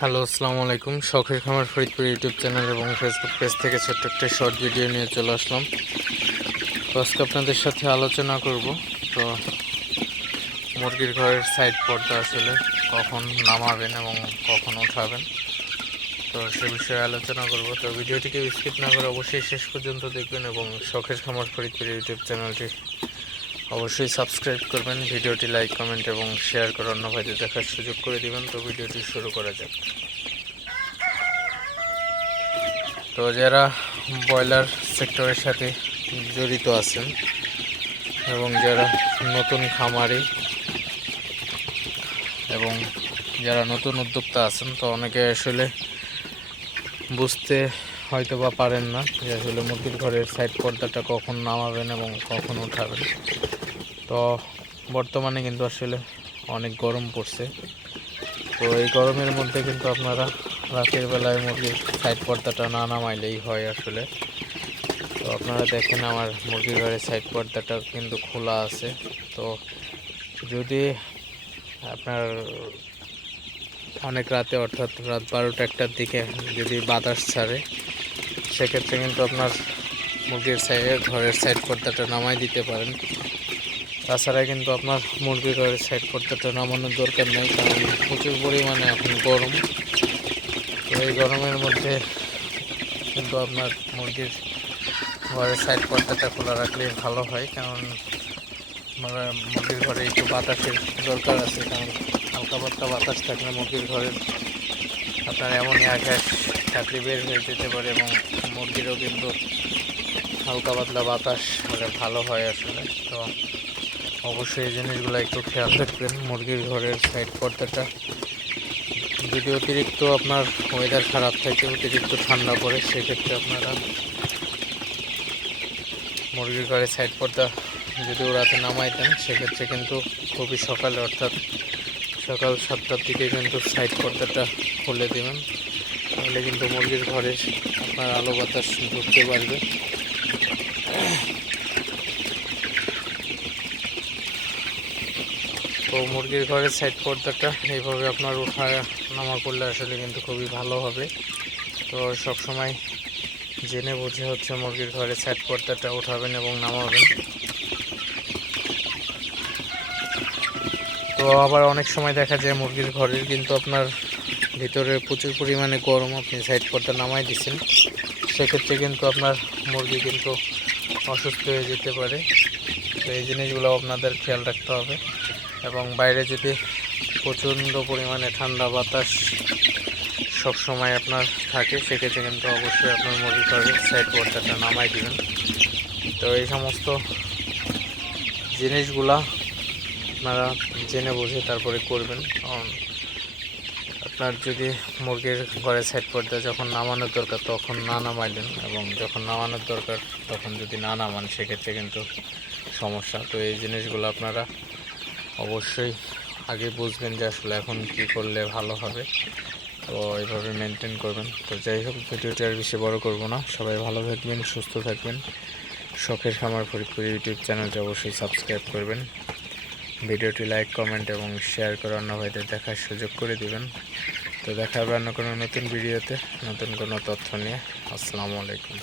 Hello, আসসালামু আলাইকুম। শখের খামার ফরিদপুর ইউটিউব চ্যানেল এবং ফেসবুক পেজ থেকে ছোট্ট একটা শর্ট ভিডিও নিয়ে চলে আসলাম। তো আজকে আপনাদের সাথে আলোচনা করব। তো মুরগির ঘরের সাইড পর্দা আসলে কখন নামাবেন এবং কখন উঠাবেন। তো সে বিষয়ে আলোচনা করব। তো ভিডিওটিকে স্কিপ না করে অবশ্যই শেষ পর্যন্ত দেখবেন এবং শখের খামার ফরিদপুর ইউটিউব চ্যানেলটি অবশ্যই সাবস্ক্রাইব করবেন, ভিডিওটি লাইক কমেন্ট এবং শেয়ার করে অন্য ভাইদের দেখার সুযোগ করে দিবেন। তো ভিডিওটি শুরু করা যাক। তো যারা ব্রয়লার সেক্টরের সাথে জড়িত আছেন এবং যারা নতুন খামারি এবং যারা নতুন উদ্যোক্তা আছেন, তো অনেকে আসলে বুঝতে হয়তো বা পারেন না। যে আসলে মুরগির ঘরের সাইড পর্দাটা কখন নামাবেন এবং কখন উঠাবেন। তো বর্তমানে কিন্তু আসলে অনেক গরম পড়ছে। তো এই গরমের মধ্যে কিন্তু আপনারা রাতের বেলায় মুরগির সাইড পর্দাটা না নামাইলেই হয় আসলে। তো আপনারা দেখেন আমার মুরগির ঘরের সাইড পর্দাটা কিন্তু খোলা আছে। তো যদি আপনার অনেক রাতে অর্থাৎ রাত বারোটা একটার দিকে যদি বাতাস ছাড়ে সেক্ষেত্রে কিন্তু আপনার মুরগির সাইডে, ঘরের সাইড পর্দাটা নামাই দিতে পারেন। তাছাড়া কিন্তু আপনার মুরগির ঘরের সাইড পর্দাটা নামানোর দরকার নেই, কারণ প্রচুর পরিমাণে এখন গরম। তো এই গরমের মধ্যে কিন্তু আপনার মুরগির ঘরের সাইড পর্দাটা খোলা রাখলে ভালো হয়, কারণ মানে মুরগির ঘরে একটু বাতাসের দরকার আছে, কারণ হালকা পাতলা বাতাস থাকলে মুরগির ঘরে আপনার এমনই আঘাত চাকরি বের হয়ে যেতে পারে এবং মুরগিরও কিন্তু হালকা পাতলা বাতাস হলে ভালো হয় আসলে। তো অবশ্যই এই জিনিসগুলো একটু খেয়াল রাখবেন মুরগির ঘরের সাইড পর্দাটা। যদি অতিরিক্ত আপনার ওয়েদার খারাপ থাকে, অতিরিক্ত ঠান্ডা পড়ে, সেক্ষেত্রে আপনারা মুরগির ঘরের সাইড পর্দা যদি ওরাতে নামাই দেন, সেক্ষেত্রে কিন্তু খুবই সকালে, অর্থাৎ সকাল সাতটার দিকে কিন্তু সাইড পর্দাটা খুলে দেবেন। তাহলে কিন্তু মুরগির ঘরে আপনার আলো বাতাস ঢুকতে পারবে। তো মুরগির ঘরের সাইড পর্দাটা এইভাবে আপনার উঠা নামা করলে আসলে কিন্তু খুবই ভালো হবে। তো সব সময় জেনে বুঝে হচ্ছে মুরগির ঘরের সাইড পর্দাটা উঠাবেন এবং নামাবেন। তো আবার অনেক সময় দেখা যায় মুরগির ঘরের কিন্তু আপনার ভিতরে প্রচুর পরিমাণে গরম আপনি সাইড পর্দা নামাই দিচ্ছেন সেক্ষেত্রে কিন্তু আপনার মুরগি কিন্তু অসুস্থ হয়ে যেতে পারে। তো এই জিনিসগুলো আপনাদের খেয়াল রাখতে হবে। এবং বাইরে যদি প্রচণ্ড পরিমাণে ঠান্ডা বাতাস সব সময় আপনার থাকে, সেক্ষেত্রে কিন্তু অবশ্যই আপনার মুরগি ঘরের সাইড পর্দাটা নামাই দেবেন। তো এই সমস্ত জিনিসগুলা আপনারা জেনে বুঝে তারপরে করবেন। কারণ আপনার যদি মুরগির ঘরে সাইড পর্দা যখন নামানোর দরকার, তখন না নামাইলেন এবং যখন নামানোর দরকার, তখন যদি না নামান, সেক্ষেত্রে কিন্তু সমস্যা। তো এই জিনিসগুলো আপনারা অবশ্যই আগে বুঝবেন যে আসলে এখন কি করলে ভালো হবে। তো এইভাবে মেনটেন করবেন। তো যাই হোক, ভিডিওটি আর বেশি বড় করব না। সবাই ভালো থাকবেন, সুস্থ থাকবেন। শখের খামার ফরিদপুর ইউটিউব চ্যানেলটি অবশ্যই সাবস্ক্রাইব করবেন। ভিডিওটি লাইক, কমেন্ট এবং শেয়ার করে অন্য ভাইদের দেখার সুযোগ করে দিবেন। তো দেখা হবে অন্য কোনো নতুন ভিডিওতে, নতুন কোনো তথ্য নিয়ে। আসসালামু আলাইকুম।